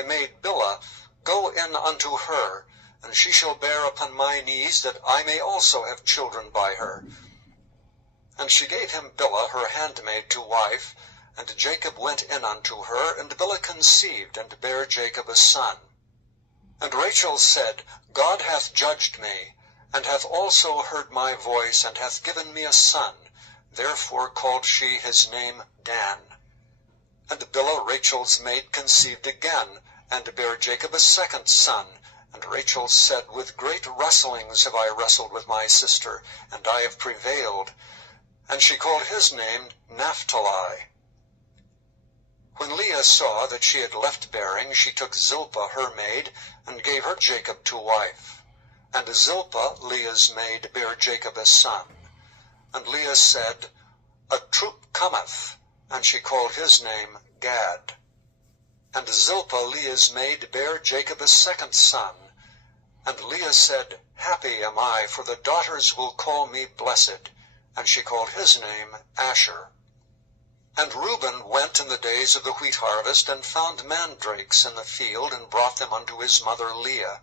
my maid Bilhah, go in unto her, and she shall bear upon my knees, that I may also have children by her. And she gave him Bilhah her handmaid to wife, and Jacob went in unto her, and Bilhah conceived, and bare Jacob a son. And Rachel said, God hath judged me, and hath also heard my voice, and hath given me a son. Therefore called she his name Dan. And Bilhah Rachel's maid conceived again, and bare Jacob a second son. And Rachel said, With great wrestlings have I wrestled with my sister, and I have prevailed. And she called his name Naphtali. When Leah saw that she had left bearing, she took Zilpah her maid, and gave her Jacob to wife. And Zilpah, Leah's maid, bare Jacob a son. And Leah said, A troop cometh, and she called his name Gad. And Zilpah, Leah's maid, bare Jacob a second son. And Leah said, Happy am I, for the daughters will call me blessed. And she called his name Asher. And Reuben went in the days of the wheat harvest, and found mandrakes in the field, and brought them unto his mother Leah.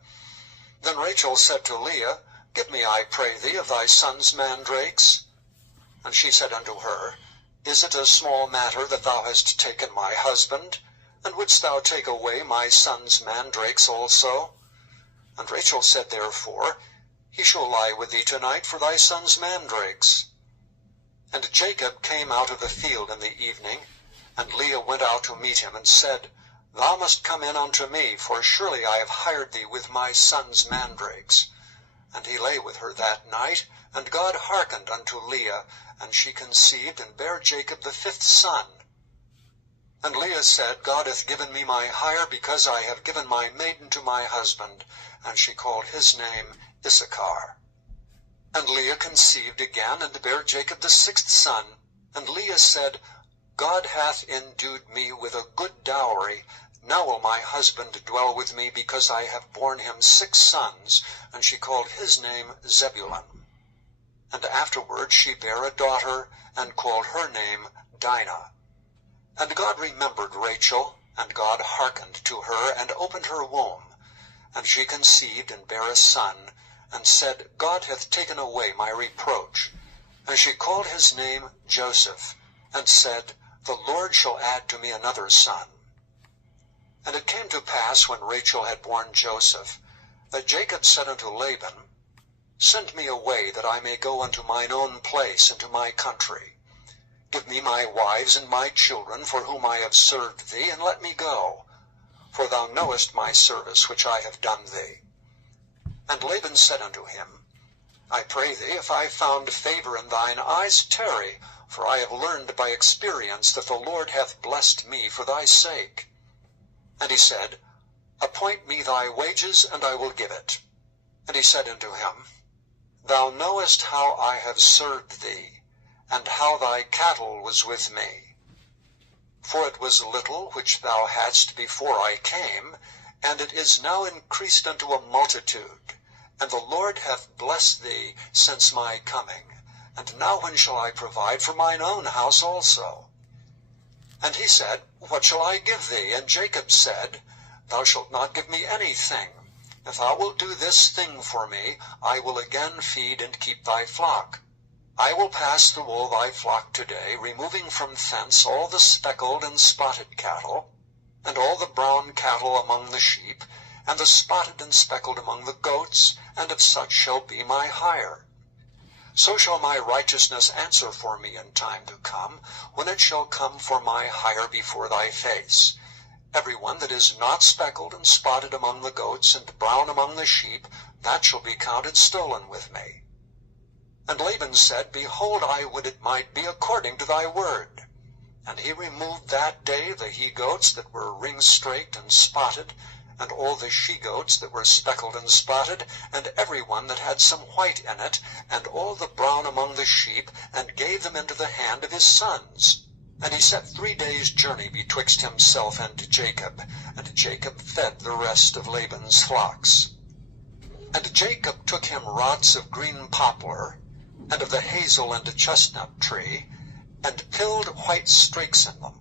Then Rachel said to Leah, Give me, I pray thee, of thy son's mandrakes. And she said unto her, Is it a small matter that thou hast taken my husband? And wouldst thou take away my son's mandrakes also? And Rachel said therefore, He shall lie with thee tonight for thy son's mandrakes. And Jacob came out of the field in the evening, and Leah went out to meet him, and said, Thou must come in unto me, for surely I have hired thee with my son's mandrakes. And he lay with her that night, and God hearkened unto Leah, and she conceived, and bare Jacob the fifth son. And Leah said, God hath given me my hire, because I have given my maiden to my husband. And she called his name Issachar. And Leah conceived again, and bare Jacob the sixth son. And Leah said, God hath endued me with a good dowry. Now will my husband dwell with me, because I have borne him 6 sons. And she called his name Zebulun. And afterward she bare a daughter, and called her name Dinah. And God remembered Rachel, and God hearkened to her, and opened her womb. And she conceived, and bare a son, and said, God hath taken away my reproach. And she called his name Joseph, and said, The Lord shall add to me another son. And it came to pass, when Rachel had borne Joseph, that Jacob said unto Laban, Send me away, that I may go unto mine own place, and to my country. Give me my wives and my children, for whom I have served thee, and let me go. For thou knowest my service which I have done thee. And Laban said unto him, I pray thee, if I found favor in thine eyes, tarry, for I have learned by experience that the Lord hath blessed me for thy sake. And he said, Appoint me thy wages, and I will give it. And he said unto him, Thou knowest how I have served thee, and how thy cattle was with me. For it was little which thou hadst before I came, and it is now increased unto a multitude. And the Lord hath blessed thee since my coming. And now when shall I provide for mine own house also? And he said, What shall I give thee? And Jacob said, Thou shalt not give me anything. If thou wilt do this thing for me, I will again feed and keep thy flock. I will pass through all thy flock today, removing from thence all the speckled and spotted cattle, and all the brown cattle among the sheep, and the spotted and speckled among the goats, and of such shall be my hire. So shall my righteousness answer for me in time to come, when it shall come for my hire before thy face. Every one that is not speckled and spotted among the goats, and brown among the sheep, that shall be counted stolen with me. And Laban said, Behold, I would it might be according to thy word. And he removed that day the he-goats that were ring-straked and spotted, and all the she-goats that were speckled and spotted, and every one that had some white in it, and all the brown among the sheep, and gave them into the hand of his sons. And he set 3 days' journey betwixt himself and Jacob, and Jacob fed the rest of Laban's flocks. And Jacob took him rods of green poplar, and of the hazel and chestnut tree, and pilled white streaks in them,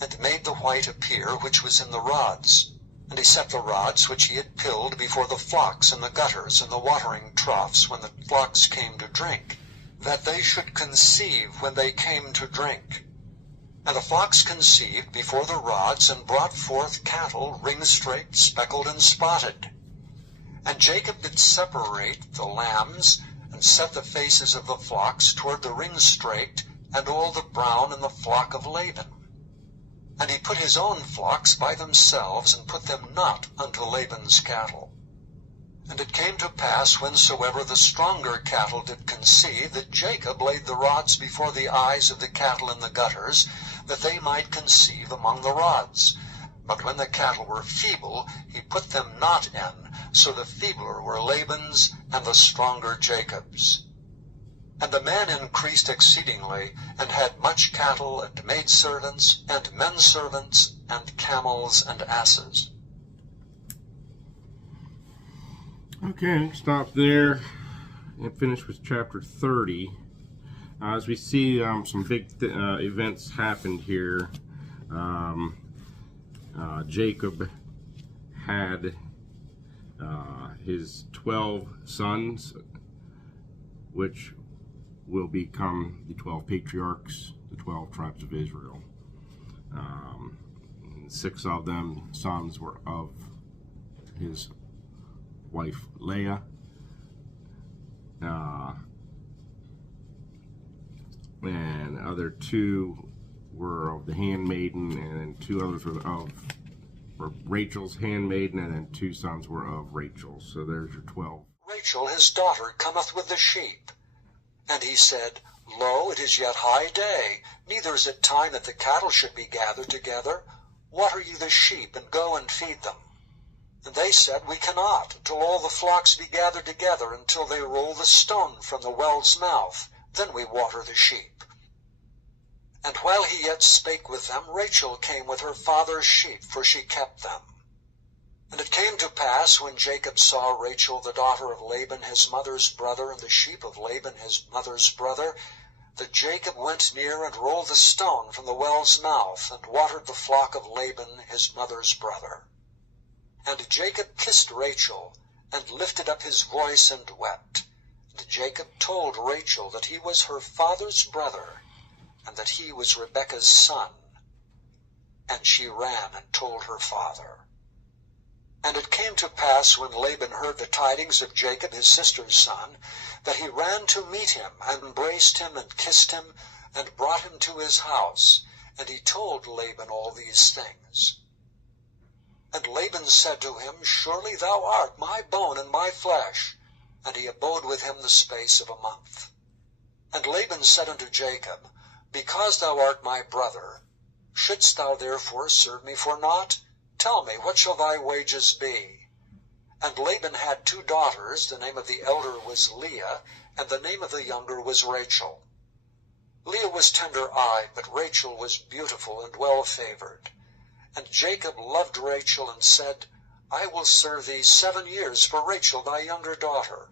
and made the white appear which was in the rods. And he set the rods which he had pilled before the flocks in the gutters and the watering troughs when the flocks came to drink, that they should conceive when they came to drink. And the flocks conceived before the rods, and brought forth cattle ring-straight, speckled, and spotted. And Jacob did separate the lambs, and set the faces of the flocks toward the ring-straight, and all the brown in the flock of Laban. And he put his own flocks by themselves, and put them not unto Laban's cattle. And it came to pass, whensoever the stronger cattle did conceive, that Jacob laid the rods before the eyes of the cattle in the gutters, that they might conceive among the rods. But when the cattle were feeble, he put them not in, so the feebler were Laban's, and the stronger Jacob's. And the man increased exceedingly, and had much cattle, and maidservants, and menservants, and camels, and asses. Okay, stop there and finish with chapter 30. As we see, some big events happened here. Jacob had his 12 sons, which will become the 12 patriarchs, the 12 tribes of Israel. 6 of them sons were of his wife Leah, and other 2 were of the handmaiden, and then 2 others were Rachel's handmaiden, and then 2 sons were of Rachel. So there's your 12. Rachel his daughter cometh with the sheep. And he said, Lo, it is yet high day, neither is it time that the cattle should be gathered together. Water ye the sheep, and go and feed them. And they said, We cannot, until all the flocks be gathered together, until they roll the stone from the well's mouth. Then we water the sheep. And while he yet spake with them, Rachel came with her father's sheep, for she kept them. And it came to pass, when Jacob saw Rachel the daughter of Laban his mother's brother, and the sheep of Laban his mother's brother, that Jacob went near and rolled the stone from the well's mouth, and watered the flock of Laban his mother's brother. And Jacob kissed Rachel, and lifted up his voice, and wept. And Jacob told Rachel that he was her father's brother, and that he was Rebekah's son. And she ran and told her father. And it came to pass, when Laban heard the tidings of Jacob his sister's son, that he ran to meet him, and embraced him, and kissed him, and brought him to his house. And he told Laban all these things. And Laban said to him, Surely thou art my bone and my flesh. And he abode with him the space of a month. And Laban said unto Jacob, Because thou art my brother, shouldst thou therefore serve me for naught? Tell me, what shall thy wages be? And Laban had 2 daughters. The name of the elder was Leah, and the name of the younger was Rachel. Leah was tender-eyed, but Rachel was beautiful and well-favored. And Jacob loved Rachel, and said, I will serve thee 7 years for Rachel thy younger daughter.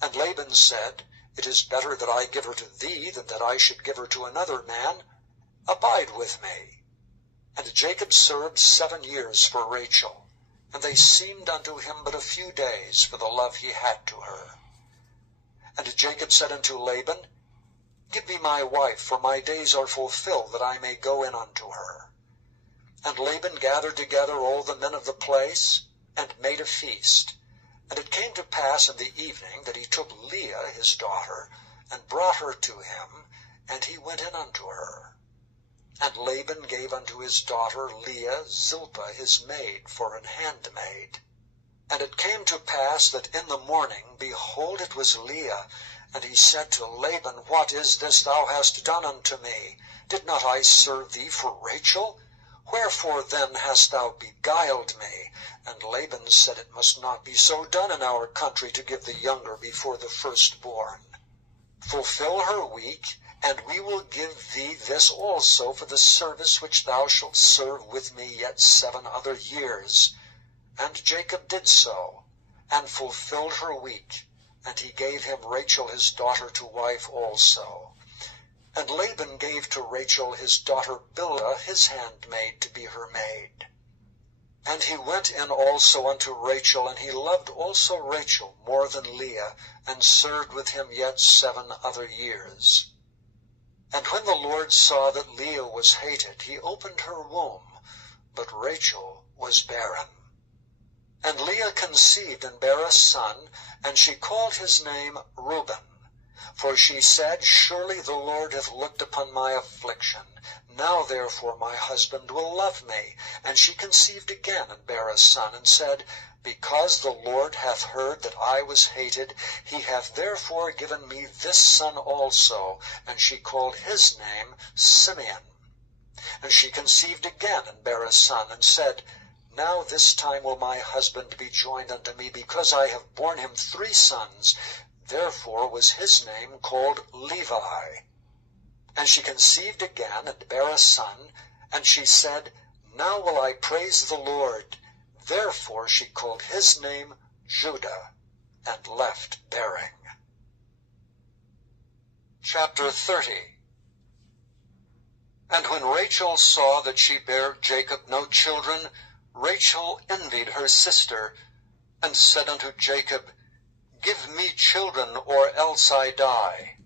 And Laban said, It is better that I give her to thee, than that I should give her to another man. Abide with me. And Jacob served 7 years for Rachel, and they seemed unto him but a few days, for the love he had to her. And Jacob said unto Laban, Give me my wife, for my days are fulfilled, that I may go in unto her. And Laban gathered together all the men of the place, and made a feast. And it came to pass in the evening that he took Leah his daughter, and brought her to him, and he went in unto her. And Laban gave unto his daughter Leah Zilpah his maid for an handmaid. And it came to pass that in the morning, behold, it was Leah. And he said to Laban, What is this thou hast done unto me? Did not I serve thee for Rachel? Wherefore then hast thou beguiled me? And Laban said, It must not be so done in our country, to give the younger before the firstborn. Fulfill her week, and we will give thee this also for the service which thou shalt serve with me yet 7 other years. And Jacob did so, and fulfilled her week, and he gave him Rachel his daughter to wife also. And Laban gave to Rachel his daughter Bilhah his handmaid to be her maid. And he went in also unto Rachel, and he loved also Rachel more than Leah, and served with him yet 7 other years. And when the Lord saw that Leah was hated, he opened her womb, but Rachel was barren. And Leah conceived and bare a son, and she called his name Reuben. For she said, Surely the Lord hath looked upon my affliction. Now therefore my husband will love me. And she conceived again, and bare a son, and said, Because the Lord hath heard that I was hated, he hath therefore given me this son also. And she called his name Simeon. And she conceived again, and bare a son, and said, Now this time will my husband be joined unto me, because I have borne him 3 sons. Therefore was his name called Levi. And she conceived again, and bare a son, and she said, Now will I praise the Lord. Therefore she called his name Judah, and left bearing. Chapter 30. And when Rachel saw that she bare Jacob no children, Rachel envied her sister, and said unto Jacob, Give me children, or else I die.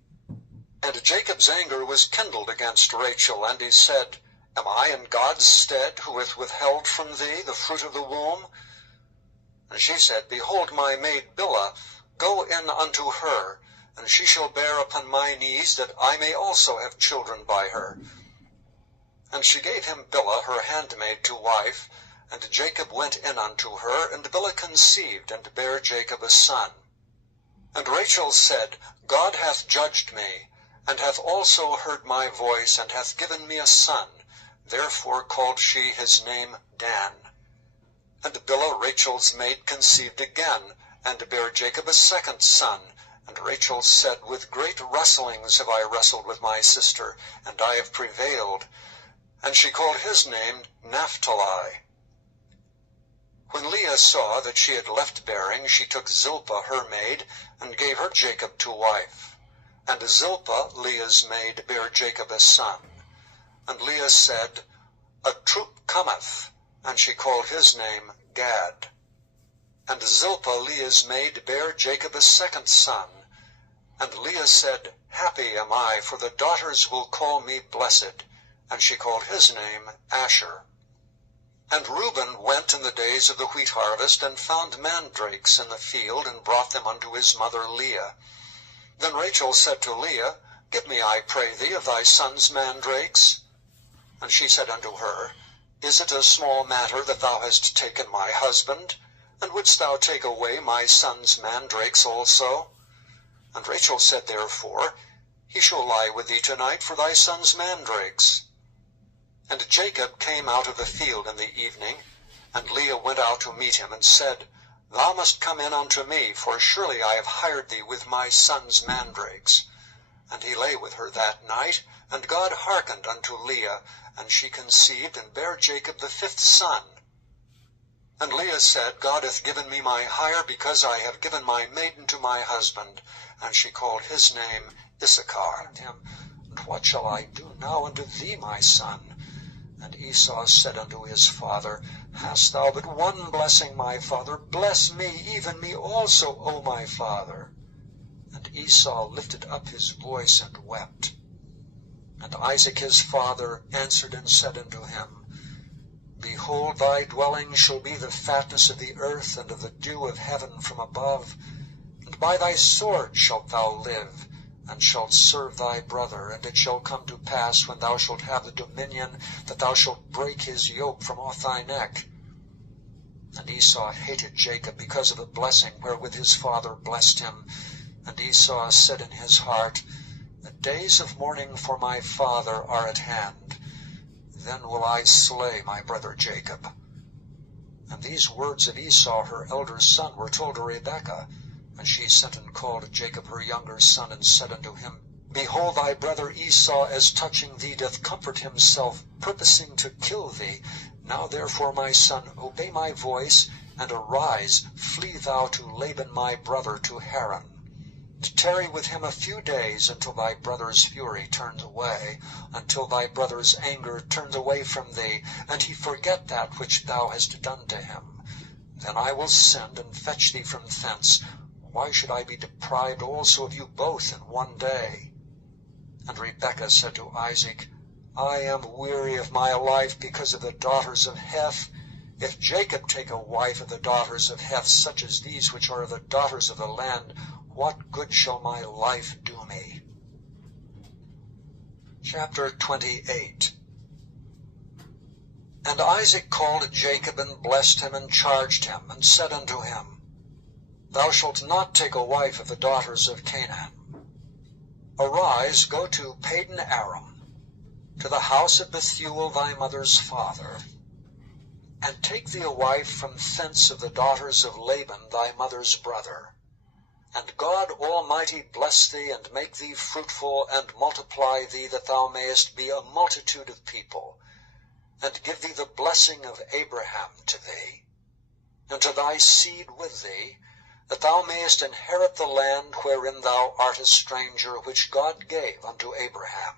And Jacob's anger was kindled against Rachel, and he said, Am I in God's stead, who hath withheld from thee the fruit of the womb? And she said, Behold, my maid Bilhah, go in unto her, and she shall bear upon my knees, that I may also have children by her. And she gave him Bilhah her handmaid to wife, and Jacob went in unto her, and Bilhah conceived, and bare Jacob a son. And Rachel said, God hath judged me, and hath also heard my voice, and hath given me a son. Therefore called she his name Dan. And Bilhah Rachel's maid conceived again, and bare Jacob a second son. And Rachel said, With great wrestlings have I wrestled with my sister, and I have prevailed. And she called his name Naphtali. When Leah saw that she had left bearing, she took Zilpah her maid, and gave her Jacob to wife. And Zilpah, Leah's maid, bare Jacob a son. And Leah said, A troop cometh, and she called his name Gad. And Zilpah, Leah's maid, bare Jacob a second son. And Leah said, Happy am I, for the daughters will call me blessed. And she called his name Asher. And Reuben went in the days of the wheat harvest, and found mandrakes in the field, and brought them unto his mother Leah. Then Rachel said to Leah, Give me, I pray thee, of thy son's mandrakes. And she said unto her, Is it a small matter that thou hast taken my husband? And wouldst thou take away my son's mandrakes also? And Rachel said therefore, He shall lie with thee tonight for thy son's mandrakes. And Jacob came out of the field in the evening, and Leah went out to meet him, and said, Thou must come in unto me, for surely I have hired thee with my son's mandrakes. And he lay with her that night, and God hearkened unto Leah, and she conceived, and bare Jacob the 5th son. And Leah said, God hath given me my hire, because I have given my maiden to my husband. And she called his name Issachar. And him, And what shall I do now unto thee, my son? And Esau said unto his father, Hast thou but one blessing, my father? Bless me, even me also, O my father. And Esau lifted up his voice and wept. And Isaac his father answered and said unto him, Behold, thy dwelling shall be the fatness of the earth, and of the dew of heaven from above. And by thy sword shalt thou live, and shalt serve thy brother. And it shall come to pass, when thou shalt have the dominion, that thou shalt break his yoke from off thy neck. And Esau hated Jacob because of the blessing wherewith his father blessed him. And Esau said in his heart, The days of mourning for my father are at hand. Then will I slay my brother Jacob. And these words of Esau her elder son were told to Rebekah. And she sent and called Jacob her younger son, and said unto him, Behold, thy brother Esau, as touching thee, doth comfort himself, purposing to kill thee. Now therefore, my son, obey my voice, and arise, flee thou to Laban my brother, to Haran. Tarry with him a few days until thy brother's fury turns away, until thy brother's anger turns away from thee, and he forget that which thou hast done to him. Then I will send and fetch thee from thence. Why should I be deprived also of you both in one day? And Rebekah said to Isaac, I am weary of my life because of the daughters of Heth. If Jacob take a wife of the daughters of Heth, such as these which are the daughters of the land, what good shall my life do me? Chapter 28. And Isaac called Jacob, and blessed him, and charged him, and said unto him, Thou shalt not take a wife of the daughters of Canaan. Arise, go to Padan Aram, to the house of Bethuel thy mother's father, and take thee a wife from thence of the daughters of Laban thy mother's brother. And God Almighty bless thee, and make thee fruitful, and multiply thee, that thou mayest be a multitude of people, and give thee the blessing of Abraham to thee, and to thy seed with thee, that thou mayest inherit the land wherein thou art a stranger, which God gave unto Abraham.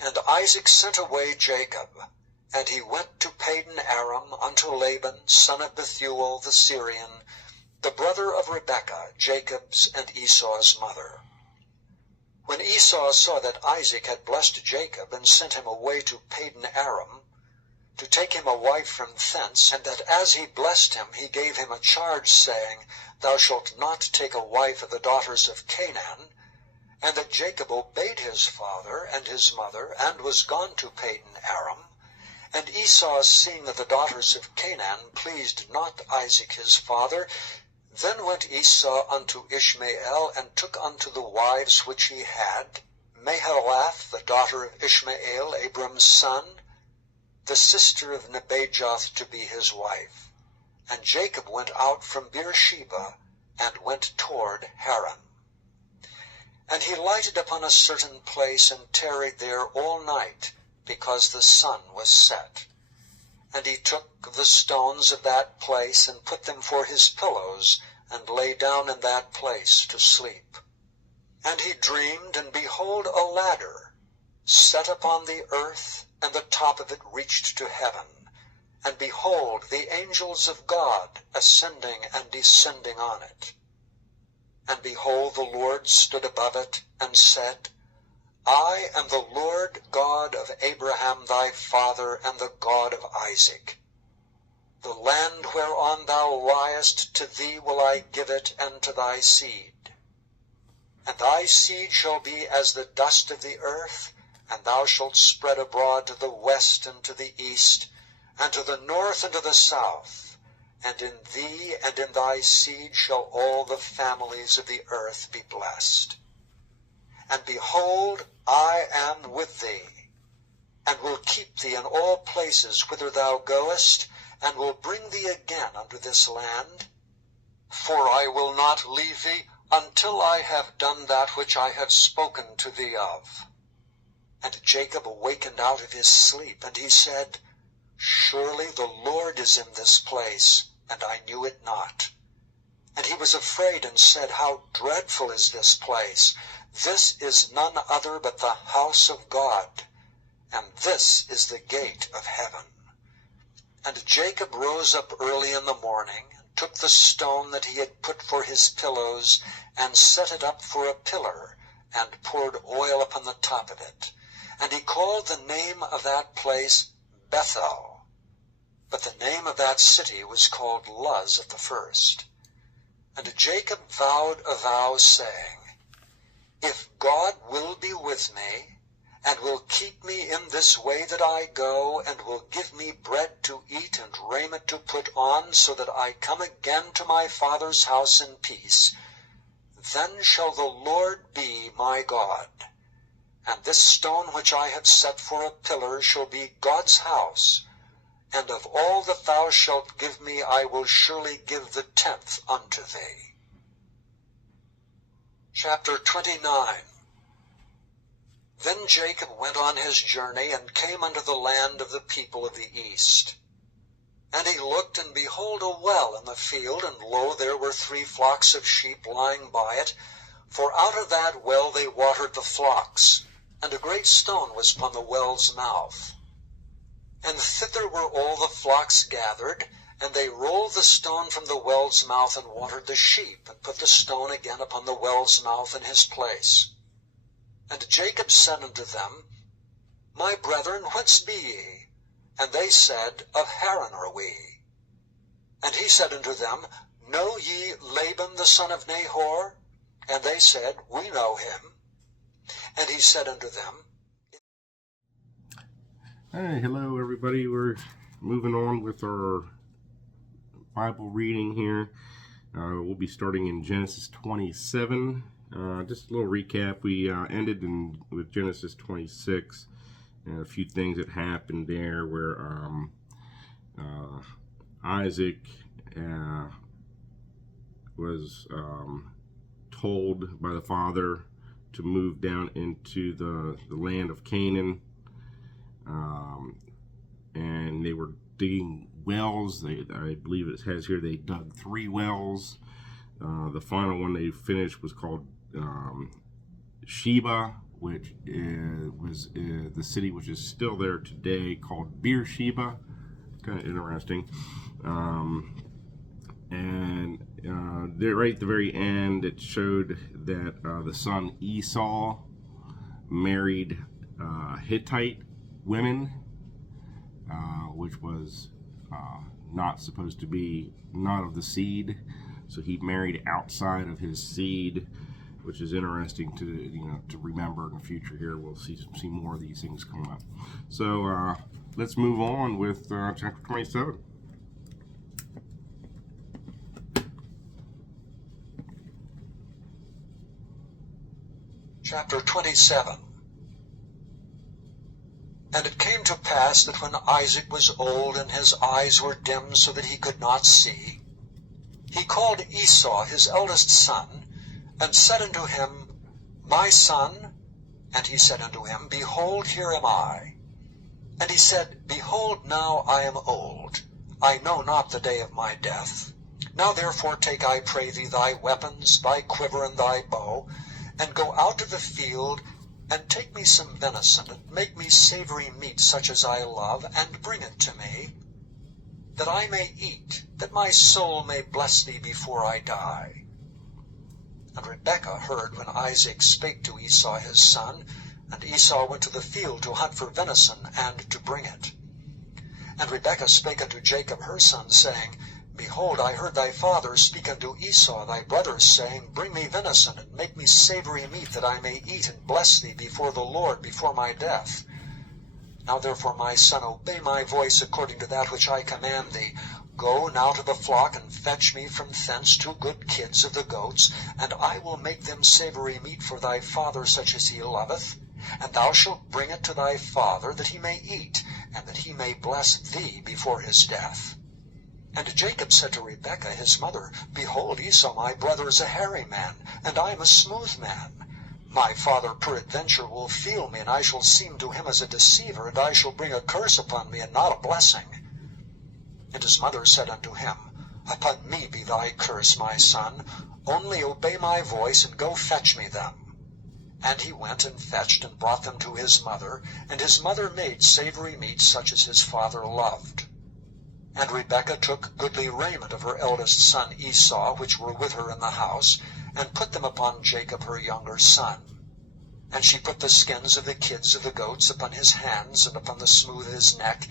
And Isaac sent away Jacob, and he went to Padan Aram unto Laban, son of Bethuel the Syrian, the brother of Rebekah, Jacob's and Esau's mother. When Esau saw that Isaac had blessed Jacob, and sent him away to Padan Aram, to take him a wife from thence, and that as he blessed him he gave him a charge, saying, Thou shalt not take a wife of the daughters of Canaan, and that Jacob obeyed his father and his mother, and was gone to Padan Aram, and Esau, seeing that the daughters of Canaan pleased not Isaac his father, then went Esau unto Ishmael, and took unto the wives which he had, Mahalath, the daughter of Ishmael, Abram's son, the sister of Nebajoth, to be his wife. And Jacob went out from Beersheba, and went toward Haran. And he lighted upon a certain place, and tarried there all night, because the sun was set. And he took the stones of that place, and put them for his pillows, and lay down in that place to sleep. And he dreamed, and behold, a ladder set upon the earth, and the top of it reached to heaven. And behold, the angels of God ascending and descending on it. And behold, the Lord stood above it, and said, I am the Lord God of Abraham thy father, and the God of Isaac. The land whereon thou liest, to thee will I give it, and to thy seed. And thy seed shall be as the dust of the earth, and thou shalt spread abroad to the west and to the east, and to the north and to the south. And in thee and in thy seed shall all the families of the earth be blessed. And behold, I am with thee, and will keep thee in all places whither thou goest, and will bring thee again unto this land. For I will not leave thee until I have done that which I have spoken to thee of. And Jacob awakened out of his sleep, and he said, Surely the Lord is in this place, and I knew it not. And he was afraid, and said, How dreadful is this place! This is none other but the house of God, and this is the gate of heaven. And Jacob rose up early in the morning, and took the stone that he had put for his pillows, and set it up for a pillar, and poured oil upon the top of it. And he called the name of that place Bethel. But the name of that city was called Luz at the first. And Jacob vowed a vow, saying, If God will be with me, and will keep me in this way that I go, and will give me bread to eat and raiment to put on, so that I come again to my father's house in peace, then shall the Lord be my God. And this stone which I have set for a pillar shall be God's house, and of all that thou shalt give me I will surely give the 10th unto thee. Chapter 29. Then Jacob went on his journey, and came unto the land of the people of the east. And he looked, and behold, a well in the field, and lo, there were 3 flocks of sheep lying by it. For out of that well they watered the flocks, and a great stone was upon the well's mouth. And thither were all the flocks gathered, and they rolled the stone from the well's mouth, and watered the sheep, and put the stone again upon the well's mouth in his place. And Jacob said unto them, My brethren, whence be ye? And they said, Of Haran are we. And he said unto them, Know ye Laban the son of Nahor? And they said, We know him. And he said unto them, Hey, hello everybody. We're moving on with our Bible reading here. We'll be starting in Genesis 27. Just a little recap. We ended with Genesis 26. And a few things that happened there where Isaac was told by the father to move down into the land of Canaan, and they were digging wells. I believe it has here they dug 3 wells. The final one they finished was called Sheba, which was the city which is still there today, called Beersheba. Kind of interesting. And there, right at the very end, it showed that the son Esau married Hittite women, which was not supposed to be, not of the seed. So he married outside of his seed, which is interesting to remember in the future. Here we'll see more of these things come up. So let's move on with chapter 27. Chapter 27. And it came to pass that when Isaac was old, and his eyes were dim so that he could not see, he called Esau his eldest son, and said unto him, My son. And he said unto him, Behold, here am I. And he said, Behold, now I am old, I know not the day of my death. Now therefore take, I pray thee, thy weapons, thy quiver, and thy bow, and go out to the field, and take me some venison, and make me savory meat such as I love, and bring it to me, that I may eat, that my soul may bless thee before I die. And Rebekah heard when Isaac spake to Esau his son, and Esau went to the field to hunt for venison, and to bring it. And Rebekah spake unto Jacob her son, saying, Behold, I heard thy father speak unto Esau thy brother, saying, Bring me venison, and make me savory meat, that I may eat and bless thee before the Lord before my death. Now therefore, my son, obey my voice according to that which I command thee. Go now to the flock, and fetch me from thence 2 good kids of the goats, and I will make them savory meat for thy father, such as he loveth. And thou shalt bring it to thy father, that he may eat, and that he may bless thee before his death. And Jacob said to Rebekah his mother, Behold, Esau my brother is a hairy man, and I am a smooth man. My father peradventure will feel me, and I shall seem to him as a deceiver, and I shall bring a curse upon me, and not a blessing. And his mother said unto him, Upon me be thy curse, my son. Only obey my voice, and go fetch me them. And he went and fetched, and brought them to his mother, and his mother made savory meat such as his father loved. And Rebekah took goodly raiment of her eldest son Esau, which were with her in the house, and put them upon Jacob her younger son. And she put the skins of the kids of the goats upon his hands, and upon the smooth of his neck,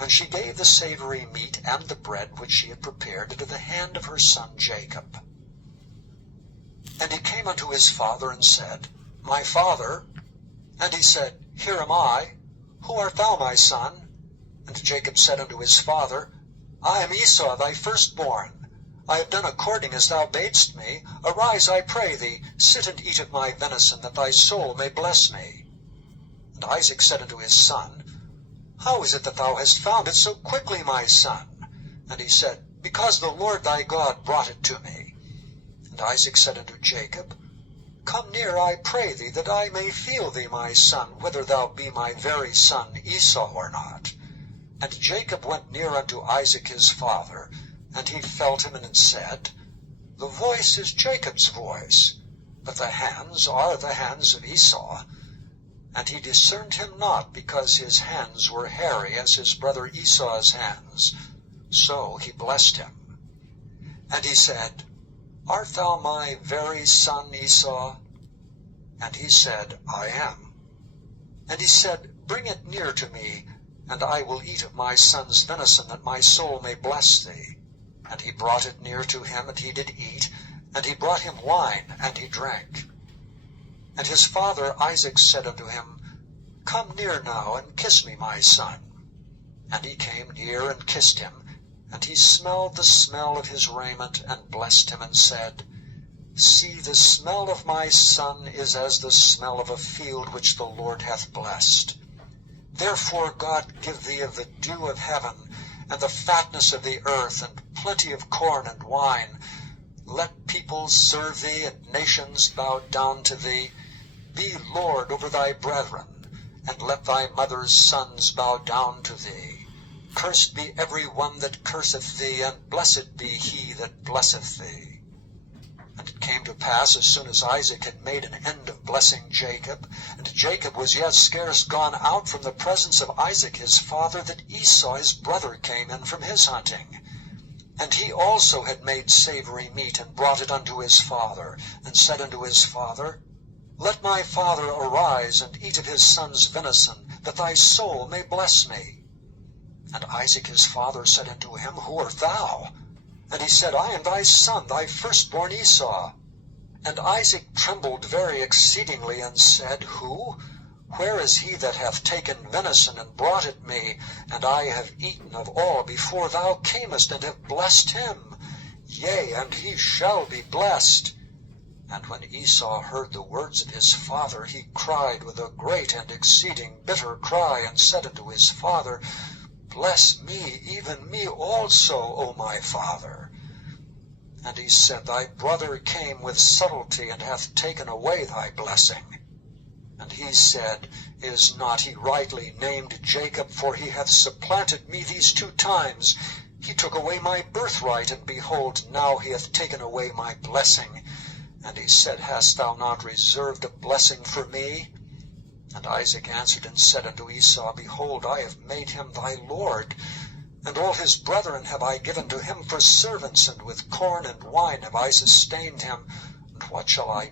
and she gave the savory meat and the bread which she had prepared into the hand of her son Jacob. And he came unto his father, and said, My father. And he said, Here am I. Who art thou, my son? And Jacob said unto his father, I am Esau thy firstborn. I have done according as thou badest me. Arise, I pray thee, sit and eat of my venison, that thy soul may bless me. And Isaac said unto his son, How is it that thou hast found it so quickly, my son? And he said, Because the Lord thy God brought it to me. And Isaac said unto Jacob, Come near, I pray thee, that I may feel thee, my son, whether thou be my very son Esau or not. And Jacob went near unto Isaac his father, and he felt him, and said, The voice is Jacob's voice, but the hands are the hands of Esau. And he discerned him not, because his hands were hairy as his brother Esau's hands. So he blessed him. And he said, Art thou my very son Esau? And he said, I am. And he said, Bring it near to me, and I will eat of my son's venison, that my soul may bless thee. And he brought it near to him, and he did eat, and he brought him wine, and he drank. And his father Isaac said unto him, Come near now, and kiss me, my son. And he came near, and kissed him, and he smelled the smell of his raiment, and blessed him, and said, See, the smell of my son is as the smell of a field which the Lord hath blessed. Therefore God give thee of the dew of heaven, and the fatness of the earth, and plenty of corn and wine. Let peoples serve thee, and nations bow down to thee. Be Lord over thy brethren, and let thy mother's sons bow down to thee. Cursed be every one that curseth thee, and blessed be he that blesseth thee. And it came to pass, as soon as Isaac had made an end of blessing Jacob, and Jacob was yet scarce gone out from the presence of Isaac his father, that Esau his brother came in from his hunting. And he also had made savory meat, and brought it unto his father, and said unto his father, Let my father arise, and eat of his son's venison, that thy soul may bless me. And Isaac his father said unto him, Who art thou? And he said, I am thy son, thy firstborn Esau. And Isaac trembled very exceedingly, and said, Who? Where is he that hath taken venison, and brought it me? And I have eaten of all before thou camest, and have blessed him. Yea, and he shall be blessed. And when Esau heard the words of his father, he cried with a great and exceeding bitter cry, and said unto his father, Bless me, even me also, O my father. And he said, Thy brother came with subtlety, and hath taken away thy blessing. And he said, Is not he rightly named Jacob? For he hath supplanted me these 2 times. He took away my birthright, and behold, now he hath taken away my blessing. And he said, Hast thou not reserved a blessing for me? And Isaac answered and said unto Esau, Behold, I have made him thy lord, and all his brethren have I given to him for servants, and with corn and wine have I sustained him. And what shall I